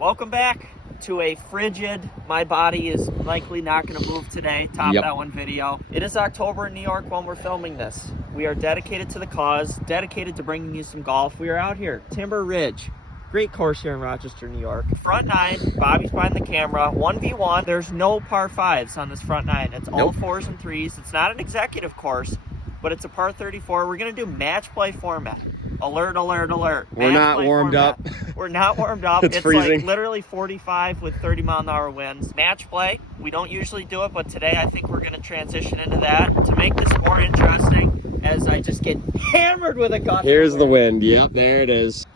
Welcome back to a frigid, my body is likely not going to move today, top that one video. It is October in New York when we're filming this. We are dedicated to the cause, dedicated to bringing you some golf. We are out here, Timber Ridge. Great course here in Rochester, New York. Front nine, Bobby's behind the camera, 1v1. There's no par fives on this front nine. It's all fours and threes. It's not an executive course, but it's a par 34. We're going to do match play format. Alert, alert, alert. We're not warmed up. We're not warmed up. It's freezing. Like literally 45 with 30-mile-an-hour winds. Match play, we don't usually do it, but today I think we're going to transition into that to make this more interesting as I just get hammered with a gust. Here's the wind. Yep, there it is.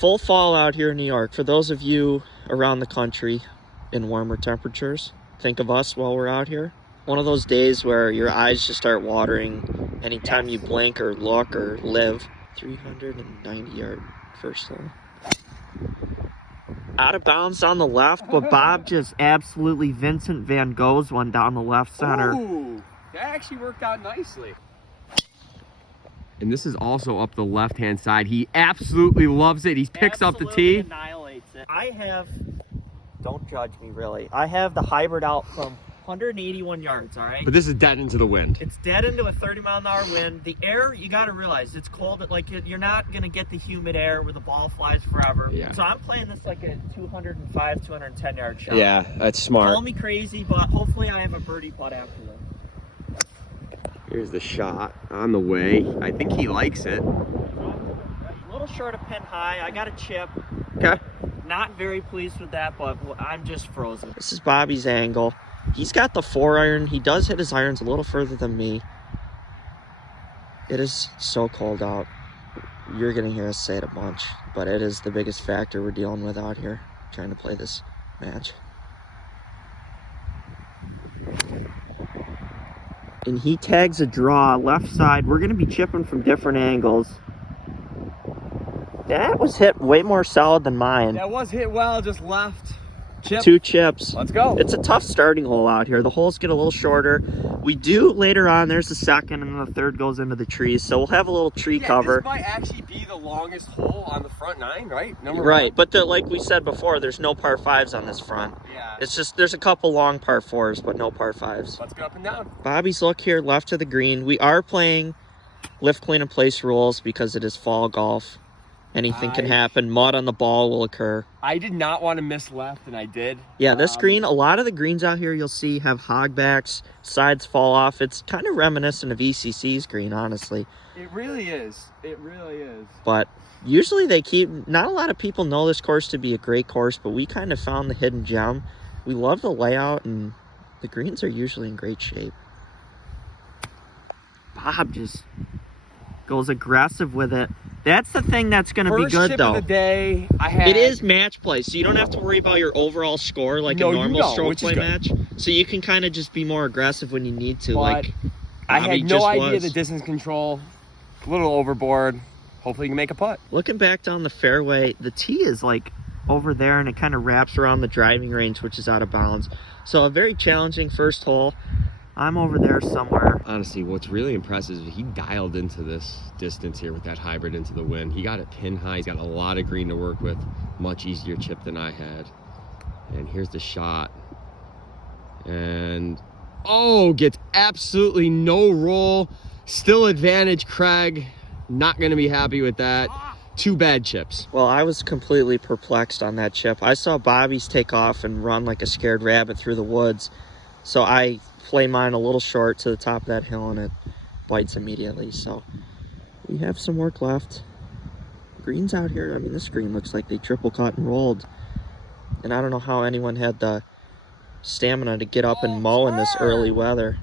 Full fall out here in New York. For those of you around the country in warmer temperatures, think of us while we're out here. One of those days where your eyes just start watering anytime you blink or look or live. 390 yard first hole. Out of bounds on the left, but Bob just absolutely Vincent Van Gogh's one down the left center. Ooh, that actually worked out nicely. And this is also up the left-hand side. He absolutely loves it. He picks up the tee. Annihilates it. I have, don't judge me really, I have the hybrid out from 181 yards, all right? But this is dead into the wind. It's dead into a 30-mile-an-hour wind. The air, you got to realize, it's cold. Like, you're not going to get the humid air where the ball flies forever. Yeah. So I'm playing this like a 205, 210-yard shot. Yeah, that's smart. Call me crazy, but hopefully I have a birdie putt after this. Here's the shot on the way. I think he likes it. A little short of pin high. I got a chip. Okay. Not very pleased with that, but I'm just frozen. This is Bobby's angle. He's got the 4-iron. He does hit his irons a little further than me. It is so cold out. You're going to hear us say it a bunch, but it is the biggest factor we're dealing with out here, trying to play this match. And he tags a draw left side. We're going to be chipping from different angles. That was hit way more solid than mine. That was hit well, just left. Chip. 2 chips. Let's go. It's a tough starting hole out here. The holes get a little shorter. We do later on, there's the second, and then the third goes into the trees. So we'll have a little tree cover. This might actually be the longest hole on the front nine, right? Number right, one. but like we said before, there's no par 5s on this front. Yeah. It's just, there's a couple long par 4s, but no par 5s. Let's go up and down. Bobby's look here, left of the green. We are playing lift, clean, and place rules because it is fall golf. Anything can happen. Mud on the ball will occur. I did not want to miss left, and I did. Yeah, this green, a lot of the greens out here you'll see have hogbacks, sides fall off. It's kind of reminiscent of ECC's green, honestly. It really is. It really is. But usually they keep, not a lot of people know this course to be a great course, but we kind of found the hidden gem. We love the layout, and the greens are usually in great shape. Bob just goes aggressive with it. That's the thing that's going to be good, chip though. Of the day, I had... It is match play, so you don't have to worry about your overall score like a normal stroke play match. So you can kind of just be more aggressive when you need to. But like I Bobby had no just idea was. the distance control. A little overboard. Hopefully you can make a putt. Looking back down the fairway, the tee is like over there, and it kind of wraps around the driving range, which is out of bounds. So a very challenging first hole. I'm over there somewhere. Honestly, what's really impressive is he dialed into this distance here with that hybrid into the wind. He got it pin high. He's got a lot of green to work with. Much easier chip than I had. And here's the shot. And, oh, gets absolutely no roll. Still advantage, Craig. Not going to be happy with that. 2 bad chips. Well, I was completely perplexed on that chip. I saw Bobby's take off and run like a scared rabbit through the woods. So I play mine a little short to the top of that hill, and it bites immediately. So we have some work left. Greens out here, I mean, this green looks like they triple cut and rolled. And I don't know how anyone had the stamina to get up and mull in this early weather.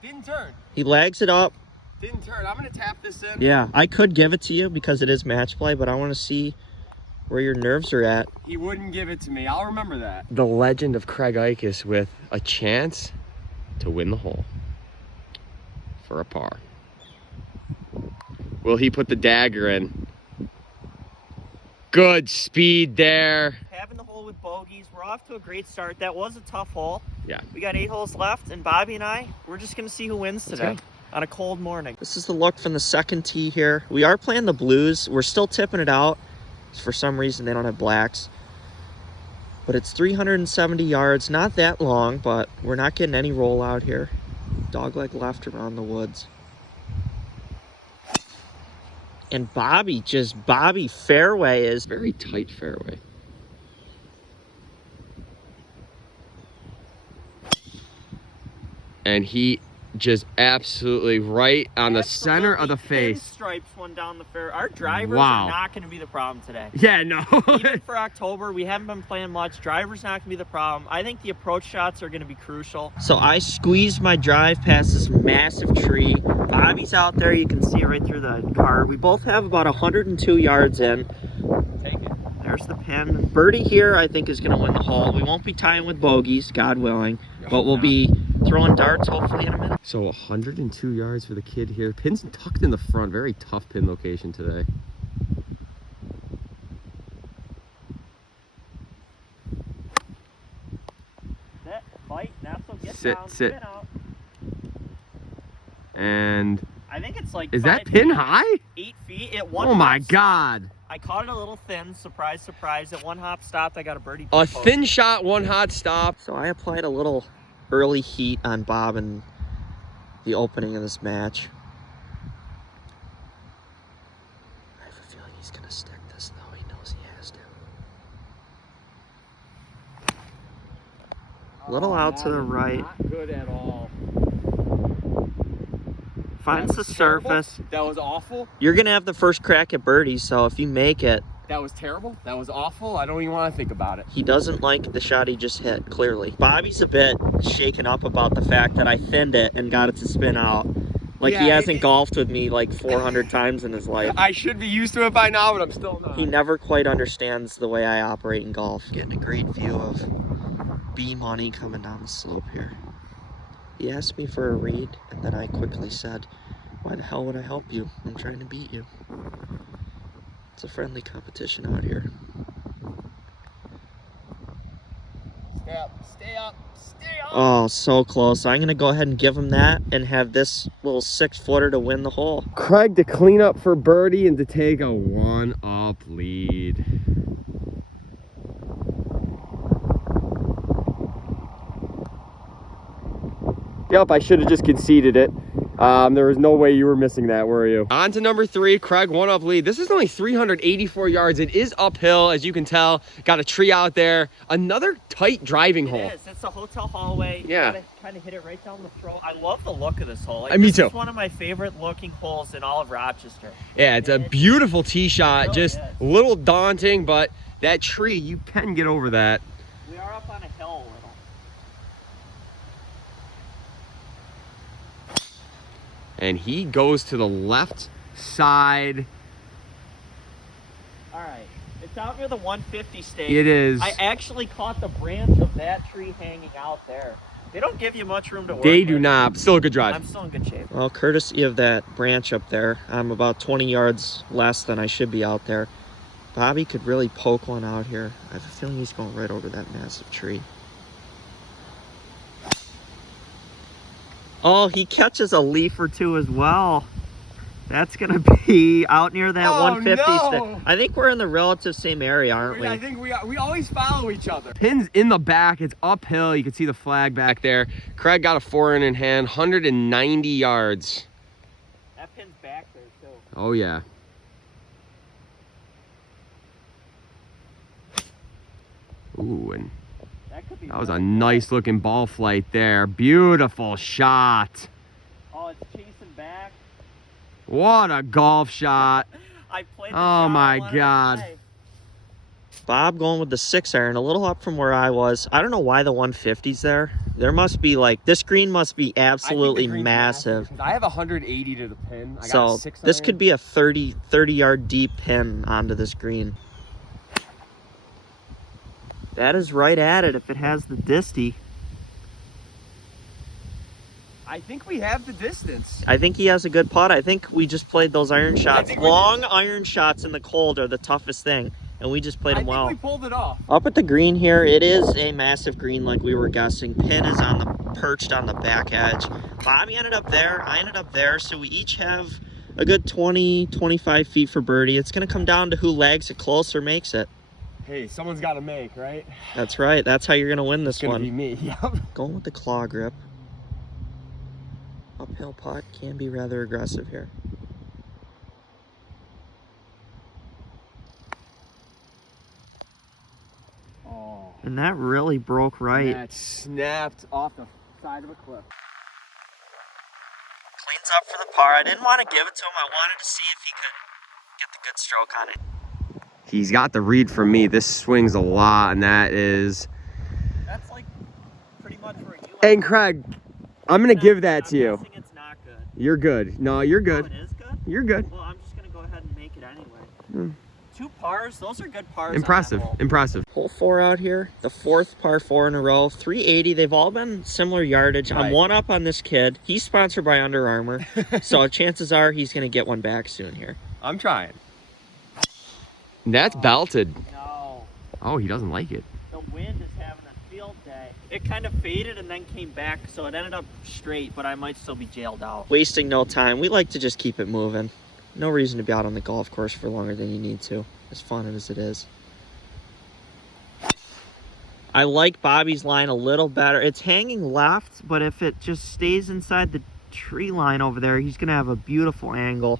Didn't turn. He lags it up. Didn't turn. I'm going to tap this in. Yeah, I could give it to you because it is match play, but I want to see where your nerves are at. He wouldn't give it to me. I'll remember that. The legend of Craig Ickes with a chance to win the hole for a par. Will he put the dagger in? Good speed there. Having the hole with bogeys. We're off to a great start. That was a tough hole. Yeah. We got 8 holes left, and Bobby and I, we're just going to see who wins today on a cold morning. This is the look from the second tee here. We are playing the blues. We're still tipping it out. For some reason, they don't have blacks. But it's 370 yards, not that long, but we're not getting any roll out here. Dogleg left around the woods. And Bobby fairway is Very tight fairway. And he just absolutely right on the center of the face. Stripes one down the fair. Our drivers Wow. are not going to be the problem today. Yeah, no. Even for October, we haven't been playing much. Drivers not going to be the problem. I think the approach shots are going to be crucial. So I squeezed my drive past this massive tree. Bobby's out there. You can see it right through the car. We both have about 102 yards in. Take it. There's the pin. Birdie here, I think, is going to win the hole. We won't be tying with bogeys, God willing, but we'll be throwing darts hopefully in a minute. So 102 yards for the kid here. Pin's tucked in the front. Very tough pin location today. Sit, fight, Nassau, get Sit, down, sit. spin out. And I think it's like is 5 that pin feet, high? 8 feet. It one Oh my hop stopped. God. I caught it a little thin. Surprise, surprise. At one hop stopped, I got a birdie. A thin shot, one hot stop. So I applied a little early heat on Bob in the opening of this match. I have a feeling he's gonna stick this though. He knows he has to. Little out to the right. Not good at all. Finds the surface. That was awful. You're gonna have the first crack at birdie, so if you make it, That was terrible. That was awful. I don't even want to think about it. he doesn't like the shot he just hit, clearly. Bobby's a bit shaken up about the fact that I thinned it and got it to spin out. Like he Yeah, hasn't golfed with me like 400 times in his life. I should be used to it by now, but I'm still not. He never quite understands the way I operate in golf. Getting a great view of B Money coming down the slope here. He asked me for a read, and then I quickly said, "Why the hell would I help you? I'm trying to beat you." It's a friendly competition out here. Stay up, stay up, stay up. Oh, so close. I'm going to go ahead and give him that and have this little 6-footer to win the hole. Craig to clean up for birdie and to take a 1-up lead. Yep, I should have just conceded it. There was no way you were missing that, were you? On to number 3, Craig, 1-up lead. This is only 384 yards. It is uphill, as you can tell. Got a tree out there. Another tight driving hole. It is. It's a hotel hallway. Yeah. You gotta kind of hit it right down the throat. I love the look of this hole. Like, Me this too. is one of my favorite looking holes in all of Rochester. Yeah, it's a beautiful tee shot. Really Just is. a little daunting, but that tree, you can get over that. We are up on a hill a little. And he goes to the left side. All right. It's out near the 150 stage. It is. I actually caught the branch of that tree hanging out there. They don't give you much room to work They do with. not. Still a good drive. I'm still in good shape. Well, courtesy of that branch up there, I'm about 20 yards less than I should be out there. Bobby could really poke one out here. I have a feeling he's going right over that massive tree. Oh, he catches a leaf or two as well. That's going to be out near that Oh, 150 no. I think we're in the relative same area, aren't we? I think we always follow each other. Pin's in the back. It's uphill. You can see the flag back there. Craig got a 4-iron in hand. 190 yards. That pin's back there, too. Oh, yeah. Ooh, and That could be. that was a really good. nice looking ball flight there. Beautiful shot. Oh, it's chasing back. What a golf shot. I played the Oh, shot I my wanted to God. play. Bob going with the 6-iron, a little up from where I was. I don't know why the 150's there. There must be like, this green must be absolutely massive. I have 180 to the pin. I got a So 6-iron. this could be a 30 yard deep pin onto this green. That is right at it if it has the disty. I think we have the distance. I think he has a good putt. I think we just played those iron shots. think we Long iron shots in the cold are the toughest thing, and we just played them well. we pulled it off. Up at the green here, it is a massive green like we were guessing. Pin is on the perched on the back edge. Bobby ended up there, I ended up there, so we each have a good 20, 25 feet for birdie. It's going to come down to who lags it close or makes it. Hey, someone's got to make, right? That's right. That's how you're gonna win this It's gonna one. be me. Yep. Going with the claw grip. Uphill putt can be rather aggressive here. Oh. And that really broke right. That snapped off the side of a cliff. Cleans up for the par. I didn't want to give it to him. I wanted to see if he could get the good stroke on it. He's got the read from me. This swings a lot, and that is. That's like pretty much where you And Craig, I'm gonna give that to you. I'm guessing it's not good. You're good. No, you're Oh, good. it is good? You're good. Well, I'm just gonna go ahead and make it anyway. Hmm. 2 pars, those are good pars. Impressive. On that hole. Impressive. Hole 4 out here. The 4th par 4 in a row. 380. They've all been similar yardage. I'm Right. 1 up on this kid. He's sponsored by Under Armour. So chances are he's going to get one back soon here. I'm trying. That's belted. No, Oh, he doesn't like it. the wind is having a field day. It kind of faded and then came back, so it ended up straight, but I might still be jailed out. Wasting no time. We like to just keep it moving. No reason to be out on the golf course for longer than you need to. As fun as it is. I like Bobby's line a little better. It's hanging left, but if it just stays inside the tree line over there, he's going to have a beautiful angle.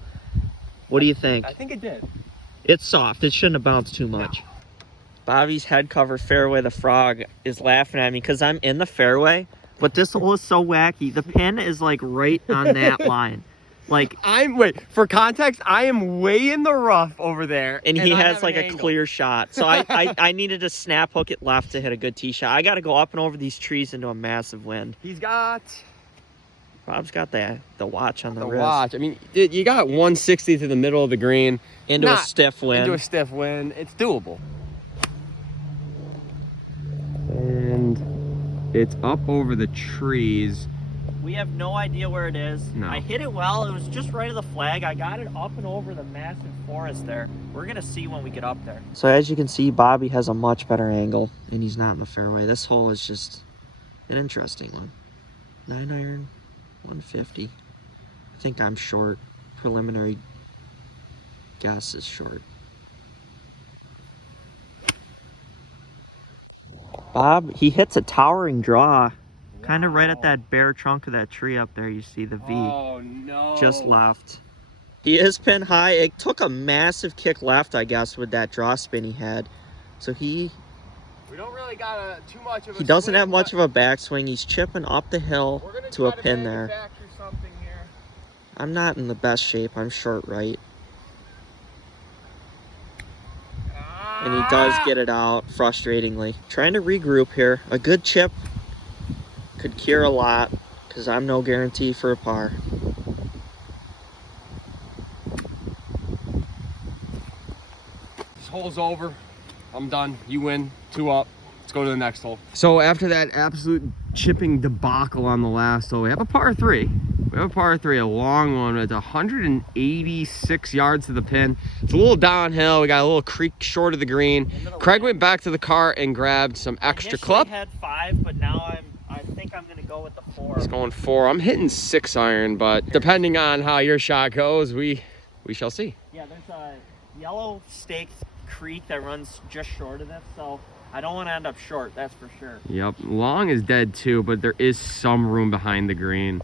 What do you think? I think it did. It's soft. It shouldn't have bounced too much. Bobby's head cover fairway, the frog, is laughing at me because I'm in the fairway, but this hole is so wacky. The pin is like right on that line. Like, Wait, for context, I am way in the rough over there. and he I has have like an a angle. clear shot. So I needed to snap hook it left to hit a good tee shot. I got to go up and over these trees into a massive wind. He's got Bob's got the watch on the the wrist. watch. I mean, dude, you got 160 to the middle of the green. Into a Not stiff wind. Into a stiff wind. It's doable. And it's up over the trees. We have no idea where it is. No. I hit it well. It was just right of the flag. I got it up and over the massive forest there. We're going to see when we get up there. So as you can see, Bobby has a much better angle, and he's not in the fairway. This hole is just an interesting one. 9-iron, 150. I think I'm short. Preliminary guess is short. Bob, he hits a towering draw. Kind of right at that bare trunk of that tree up there. You see the V. Oh, no. Just left. He is pinned high. It took a massive kick left, I guess, with that draw spin he had. So We don't really got too much of a he doesn't swing, have much but of a backswing. He's chipping up the hill we're gonna to a try pin there. manufacture something here. I'm not in the best shape. I'm short right. And he does get it out, frustratingly. Trying to regroup here. A good chip could cure a lot, because I'm no guarantee for a par. This hole's over. I'm done. You win. 2 up. Let's go to the next hole. So after that absolute chipping debacle on the last hole, we have a par 3. We have a par 3, a long one. It's 186 yards to the pin. It's a little downhill. We got a little creek short of the green. Craig went back to the car and grabbed some extra Initially club. had 5, but now I think I'm going to go with the 4. He's going 4. I'm hitting 6-iron, but depending on how your shot goes, we shall see. Yeah, there's a yellow staked creek that runs just short of this, so I don't want to end up short, that's for sure. Yep, long is dead too, but there is some room behind the green.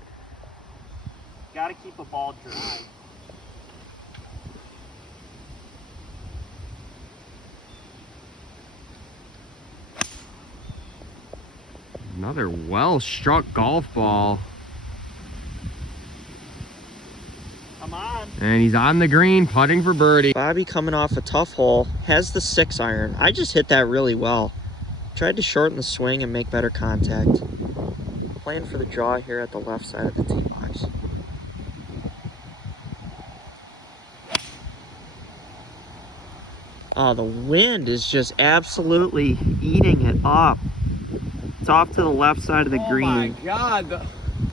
Got to keep a ball dry. Another well-struck golf ball. Come on. And he's on the green, putting for birdie. Bobby coming off a tough hole, has the 6-iron. I just hit that really well. Tried to shorten the swing and make better contact. Playing for the draw here at the left side of the tee box. Oh, the wind is just absolutely eating it up. It's off to the left side of the green. Oh my God.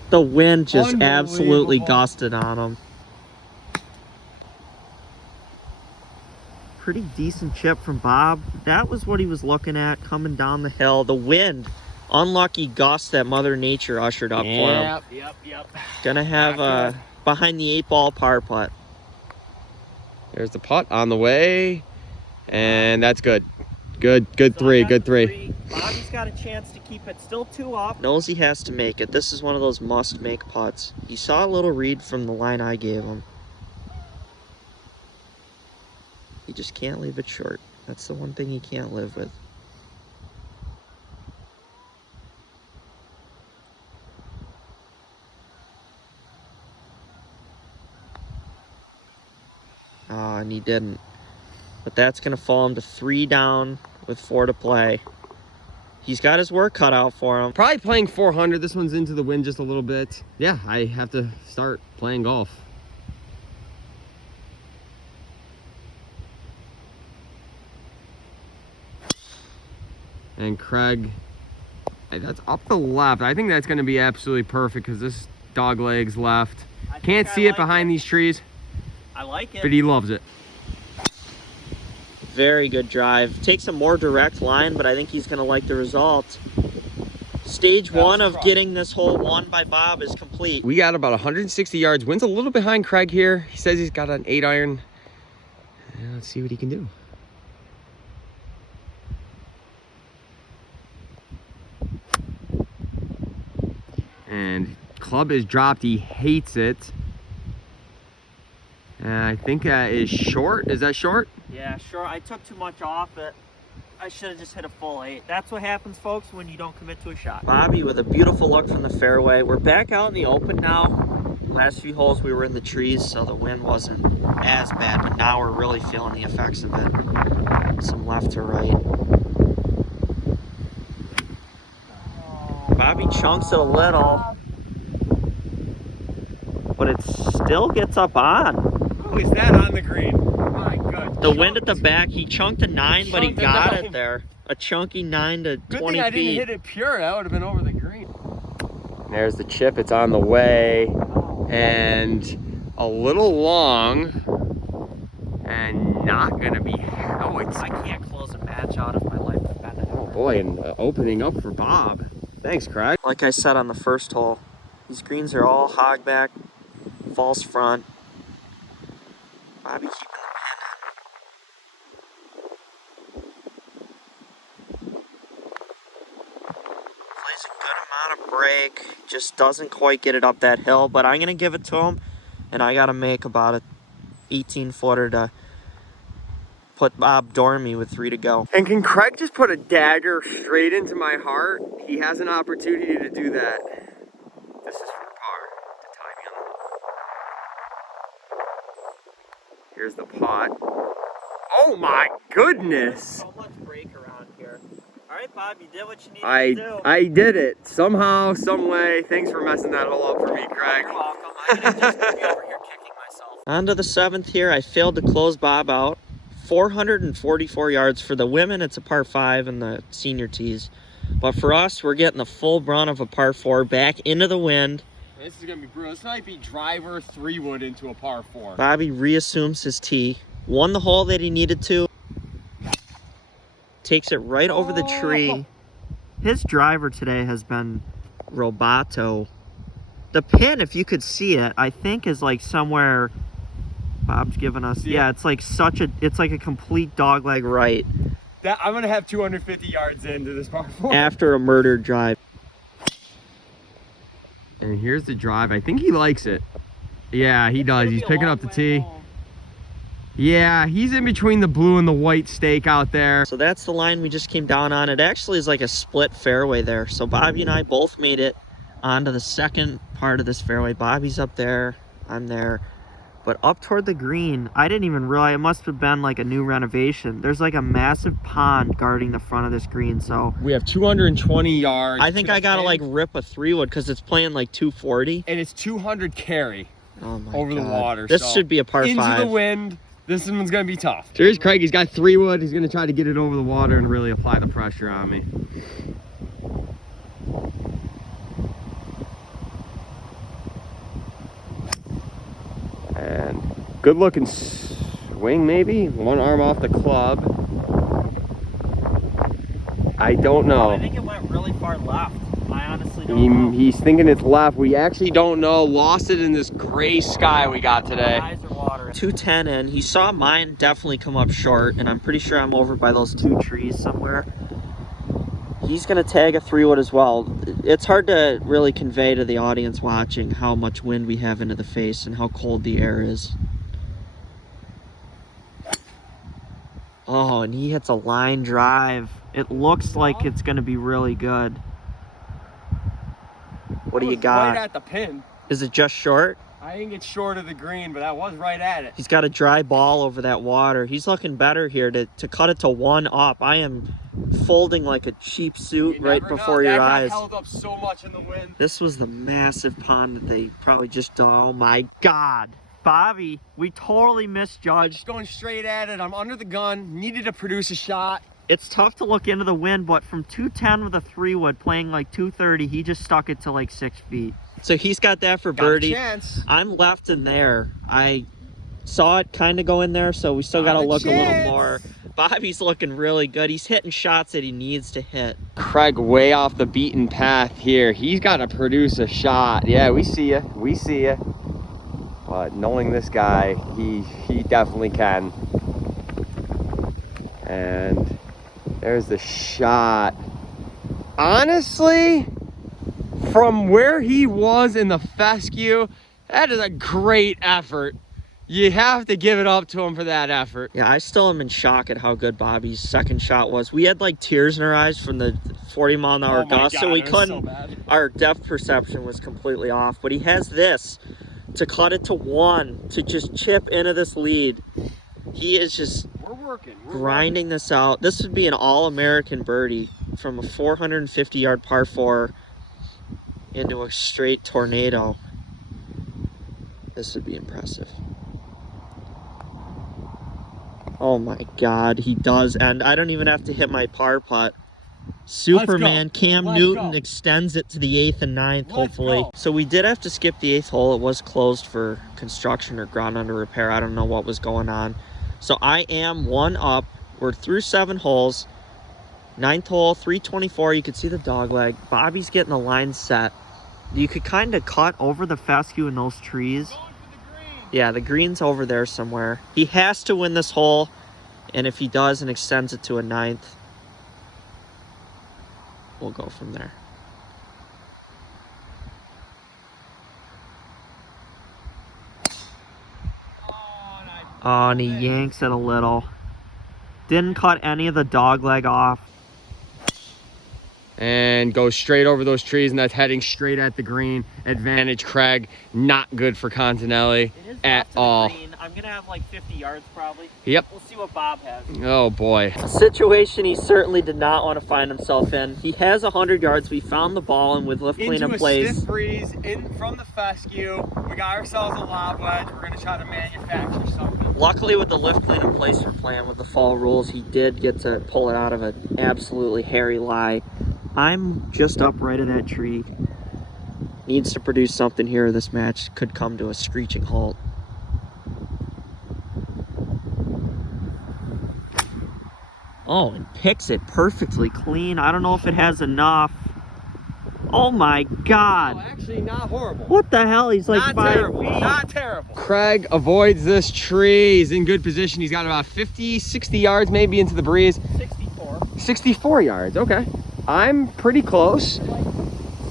The wind just absolutely Unbelievable. gusted on him. Pretty decent chip from Bob. That was what he was looking at coming down the hill. The wind, unlucky gust that Mother Nature ushered up for him. Yep. Gonna have Not a behind the 8-ball par putt. There's the putt on the way. And that's good. Good So I three, got good the three. Bobby's got a chance to keep it still 2 up. Knows he has to make it. This is one of those must-make putts. He saw a little read from the line I gave him. He just can't leave it short. That's the one thing he can't live with. Oh, and he didn't. But that's going to fall him to 3 down with 4 to play. He's got his work cut out for him. Probably playing 400. This one's into the wind just a little bit. Yeah, I have to start playing golf. And Craig, that's up the left. I think that's going to be absolutely perfect because this dog leg's left. Can't see it behind these trees, I like it. but he loves it. Very good drive. Takes a more direct line, but I think he's going to like the result. Stage 1 of getting this hole won by Bob is complete. We got about 160 yards. Wind's a little behind Craig here. He says he's got an 8 iron. Yeah, let's see what he can do. And club is dropped. He hates it. And I think that is short. Is that short? Yeah, sure. I took too much off it. I should have just hit a full 8. That's what happens, folks, when you don't commit to a shot. Bobby with a beautiful look from the fairway. We're back out in the open now. Last few holes we were in the trees, so the wind wasn't as bad, but now we're really feeling the effects of it. Some left to right. Bobby chunks it a little, but it still gets up on. Oh, is that on the green? My God. The wind at the back, he chunked a 9, but he Chunked a got 9. it there. A chunky 9 to 20 Good thing I didn't feet. hit it pure. That would have been over the green. There's the chip. It's on the way. And a little long. And not going to be... Oh, it's... I can't close a match out if my life depended on Oh, it. boy. And opening up for Bob. Thanks, Craig. Like I said on the first hole, these greens are all hog back, false front. Bobby keeping the pin in. Plays a good amount of break, just doesn't quite get it up that hill, but I'm going to give it to him, and I got to make about a 18-footer to put Bob Dormy with 3 to go. And can Craig just put a dagger straight into my heart? He has an opportunity to do that. This is for par to tie me on the... Here's the pot. Oh my goodness! So much break around here. All right, Bob, you did what you needed to do. I did it. Somehow, some way. Thanks for messing that hole up for me, Craig. You're welcome. I didn't just be over here kicking myself. On to the 7th here. I failed to close Bob out. 444 yards. For the women, it's a par 5 in the senior tees. But for us, we're getting the full brunt of a par 4 back into the wind. This is going to be brutal. This might be driver 3-wood into a par 4. Bobby reassumes his tee. Won the hole that he needed to. Takes it right over the tree. His driver today has been Roboto. The pin, if you could see it, I think is like somewhere... Bob's giving us, yeah, it's like it's like a complete dogleg right. I'm going to have 250 yards into this par 4. After a murdered drive. And here's the drive. I think he likes it. Yeah, he does. He's picking up the tee. Yeah, he's in between the blue and the white stake out there. So that's the line we just came down on. It actually is like a split fairway there. So Bobby and I both made it onto the second part of this fairway. Bobby's up there, I'm there. But up toward the green, I didn't even realize, it must have been like a new renovation. There's like a massive pond guarding the front of this green, so. We have 220 yards. I think I gotta like rip a 3-wood because it's playing like 240. And it's 200 carry Oh my over the God. water. This so should be a par 5. into the wind. This one's gonna be tough. Here's Craig. He's got 3-wood. He's gonna try to get it over the water and really apply the pressure on me. And good looking swing, maybe. One arm off the club. I don't know. I think it went really far left. I honestly don't know. He's thinking it's left. We actually don't know. Lost it in this gray sky we got today. My eyes are watering. water. 210 in. He saw mine definitely come up short, and I'm pretty sure I'm over by those 2 trees somewhere. He's gonna tag a 3-wood as well. It's hard to really convey to the audience watching how much wind we have into the face and how cold the air is. Oh, and he hits a line drive. It looks like it's gonna be really good. What do you got? Right at the pin. Is it just short? I think it's short of the green, but that was right at it. He's got a dry ball over that water. He's looking better here to cut it to 1 up. I am folding like a cheap suit right before your eyes. That held up so much in the wind. This was the massive pond that they probably just done. Oh my God. Bobby, we totally misjudged. Just going straight at it. I'm under the gun. Needed to produce a shot. It's tough to look into the wind, but from 210 with a 3-wood playing like 230, he just stuck it to like 6 feet. So he's got that for Got a birdie. chance. I'm left in there. I saw it kind of go in there, so we still got to look a little more. Bobby's looking really good. He's hitting shots that he needs to hit. Craig way off the beaten path here. He's got to produce a shot. Yeah, we see you. We see you. But knowing this guy, he definitely can. And there's the shot. Honestly, from where he was in the fescue, that is a great effort. You have to give it up to him for that effort. Yeah, I still am in shock at how good Bobby's second shot was. We had like tears in our eyes from the 40-mile-an-hour gust, so we couldn't. Our depth perception was completely off. But he has this to cut it to 1, to just chip into this lead. He is just grinding this out. This would be an all-American birdie from a 450-yard par 4 into a straight tornado. This would be impressive. Oh my God, he does, and I don't even have to hit my par putt. Superman Cam Newton extends it to the 8th and 9th, hopefully. So we did have to skip the 8th hole. It was closed for construction or ground under repair. I don't know what was going on. So I am 1 up. We're through 7 holes. 9th hole, 324. You can see the dog leg. Bobby's getting the line set. You could kind of cut over the fescue in those trees. Yeah, the green's over there somewhere. He has to win this hole, and if he does and extends it to a 9th, we'll go from there. Oh, and he yanks it a little. Didn't cut any of the dog leg off. And goes straight over those trees, and that's heading straight at the green. Advantage Craig. Not good for Continelli at all. Green. I'm gonna have like 50 yards probably. Yep. We'll see what Bob has. Oh boy. A situation he certainly did not want to find himself in. He has 100 yards. We found the ball, and with lift plane in place. Stiff breeze in from the fescue. We got ourselves a lob wedge. We're gonna try to manufacture something. Luckily, with the lift plane in place for playing with the fall rules, he did get to pull it out of an absolutely hairy lie. I'm just up right of that tree. Needs to produce something here. This match could come to a screeching halt. Oh, and picks it perfectly clean. I don't know if it has enough. Oh my God. Oh, actually, not horrible. What the hell? He's like Not 5 terrible. feet. Not terrible. Craig avoids this tree. He's in good position. He's got about 50, 60 yards maybe into the breeze. 64. 64 yards. Okay. I'm pretty close. Like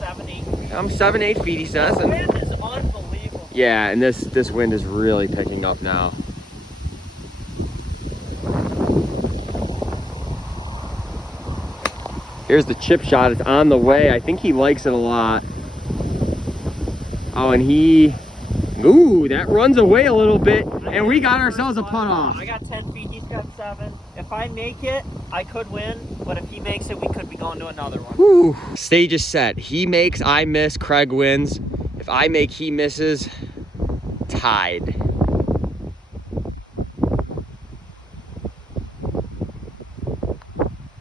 7, 8 feet. I'm 7, 8 feet, he says. The And wind is unbelievable. yeah, and this wind is really picking up now. Here's the chip shot. It's on the way. I think he likes it a lot. Oh, and ooh, that runs away a little bit, and we got ourselves a putt off. I got 10 feet, he's got 7. If I make it, I could win, but if he makes it, we could be going to another one. Whew. Stage is set. He makes, I miss, Craig wins. If I make, he misses, tied.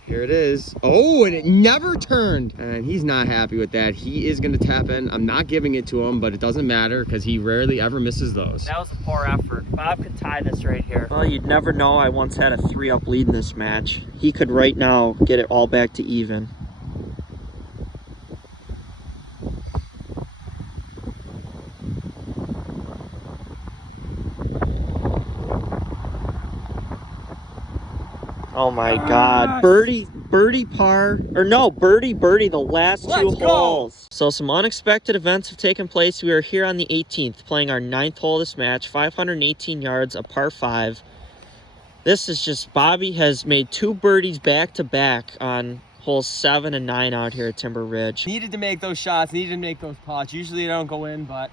Here it is. Oh, and it never turned. And he's not happy with that. He is going to tap in. I'm not giving it to him, but it doesn't matter because he rarely ever misses those. That was a poor effort. Bob could tie this right here. Well, you'd never know. I once had a 3-up lead in this match. He could right now get it all back to even. Oh my God. Birdie par, or no, birdie the last two holes. So some unexpected events have taken place. We are here on the 18th playing our 9th hole of this match, 518 yards, a par 5. This is just, Bobby has made 2 birdies back to back on holes 7 and 9 out here at Timber Ridge. Needed to make those shots, needed to make those putts. Usually they don't go in, but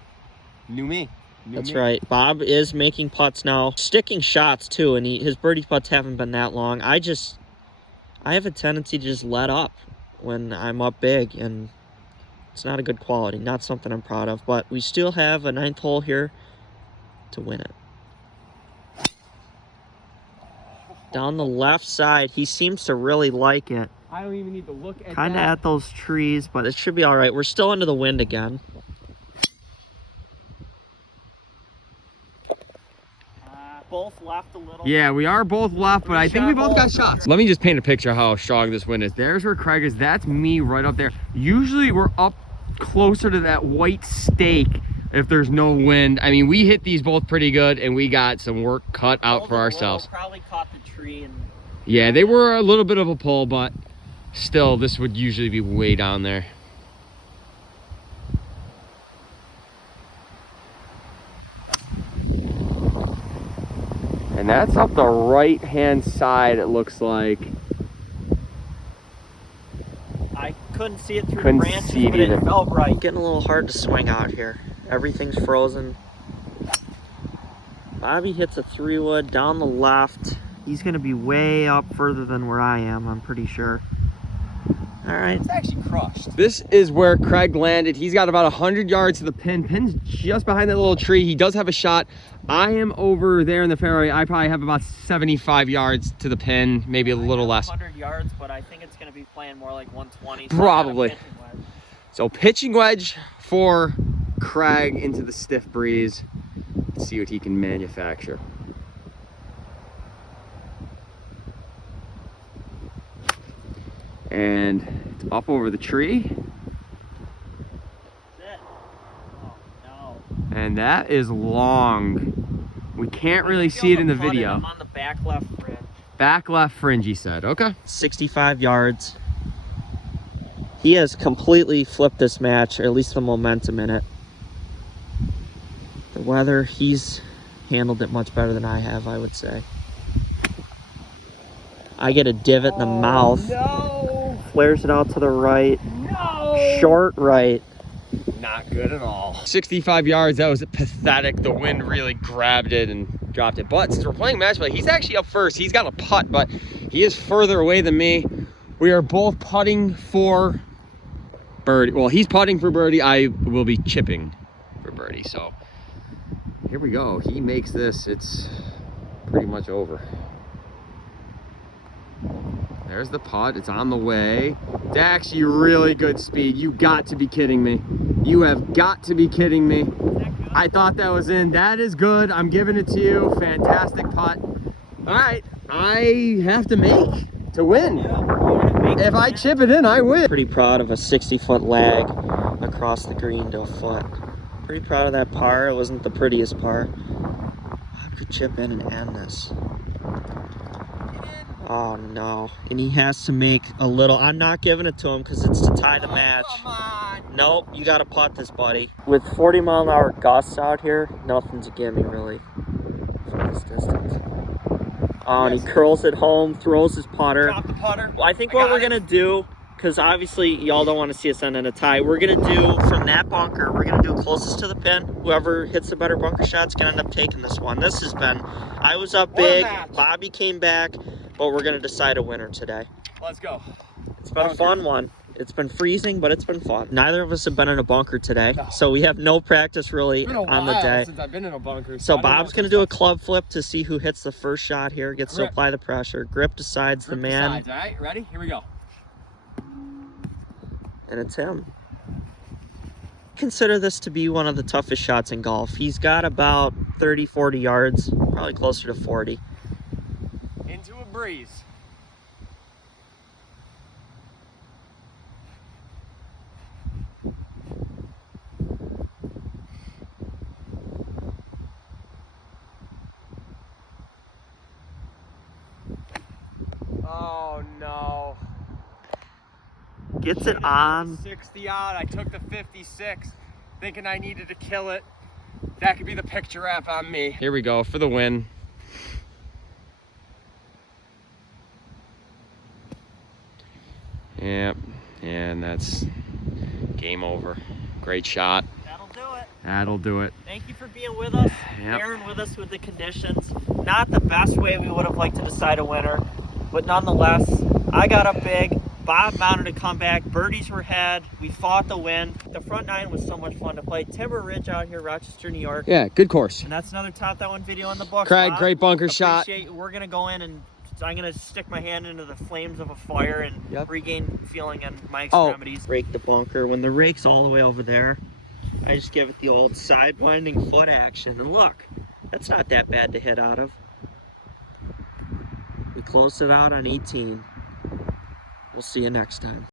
new me. That's right. Bob is making putts now, sticking shots too, and his birdie putts haven't been that long. I have a tendency to just let up when I'm up big, and it's not a good quality, not something I'm proud of, but we still have a 9th hole here to win it. Down the left side, he seems to really like it. I don't even need to look at Kind of at those trees, but it should be all right. We're still into the wind again. Both left a little. Yeah, we are both left, but I think we both got shots. Let me just paint a picture of how strong this wind is. There's where Craig is. That's me right up there. Usually we're up closer to that white stake if there's no wind. I mean, we hit these both pretty good, and we got some work cut out for ourselves. Probably caught the tree. And yeah, they were a little bit of a pull, but still, this would usually be way down there. And that's up the right-hand side, it looks like. I couldn't see it through Couldn't the branches, see it but it either. felt right. Getting a little hard to swing out here. Everything's frozen. Bobby hits a 3-wood down the left. He's going to be way up further than where I am, I'm pretty sure. All right. It's actually crushed. This is where Craig landed. He's got about 100 yards to the pin. Pin's just behind that little tree. He does have a shot. I am over there in the fairway. I probably have about 75 yards to the pin, maybe a little less. 100 yards, but I think it's going to be playing more like 120. Probably. So pitching wedge for Craig into the stiff breeze. Let's see what he can manufacture. And it's up over the tree. Oh, no. And that is long. We can't really see it in the video. I'm on the back left fringe. Back left fringe, he said. Okay. 65 yards. He has completely flipped this match, or at least the momentum in it. The weather, he's handled it much better than I have, I would say. I get a divot in the mouth. No. Flares it out to the right. No. Short right. Not good at all. 65 yards, that was pathetic. The wind really grabbed it and dropped it. But since we're playing match play, he's actually up first. He's got a putt, but he is further away than me. We are both putting for birdie. Well, he's putting for birdie. I will be chipping for birdie. So here we go. He makes this. It's pretty much over. There's the putt. It's on the way. It's actually really good speed. You got to be kidding me. You have got to be kidding me. I thought that was in. That is good. I'm giving it to you. Fantastic putt. All right. I have to make to win. If I chip it in, I win. Pretty proud of a 60-foot lag across the green to a foot. Pretty proud of that par. It wasn't the prettiest par. I could chip in and end this. Oh no. And he has to make a little. I'm not giving it to him because it's to tie the match. Come on. Nope, you gotta putt this, buddy. With 40-mile-an-hour gusts out here, nothing's a gimme really from this distance. Oh, and he curls it home, throws his putter. Drop the putter. I think what we're gonna do, because obviously y'all don't want to see us end in a tie, we're gonna do from that bunker, we're gonna do closest to the pin. Whoever hits the better bunker shot's gonna end up taking this one. This has been, I was up big, Bobby came back, but we're gonna decide a winner today. Let's go. It's been a fun one. It's been freezing, but it's been fun. Neither of us have been in a bunker today, so we have no practice really on the day. Since I've been in a bunker. So Bob's gonna do a club flip to see who hits the first shot here, gets to apply the pressure. Grip decides the man. All right, ready? Here we go. And it's him. Consider this to be one of the toughest shots in golf. He's got about 30, 40 yards, probably closer to 40. Into a breeze. Gets it on. 60 out. I took the 56, thinking I needed to kill it. That could be the picture wrap on me. Here we go for the win. Yep, and that's game over. Great shot. That'll do it. That'll do it. Thank you for being with us, Yep. bearing with us with the conditions. Not the best way we would have liked to decide a winner, but nonetheless, I got up big. Bob mounted a comeback. Birdies were had. We fought the win. The front nine was so much fun to play. Timber Ridge out here, Rochester, New York. Yeah, good course. And that's another Top That One video in the book. Craig, Bob. great bunker shot. Appreciate you. We're gonna go in and I'm gonna stick my hand into the flames of a fire and regain feeling in my extremities. Rake the bunker. When the rake's all the way over there, I just give it the old side winding foot action. And look, that's not that bad to hit out of. We closed it out on 18. We'll see you next time.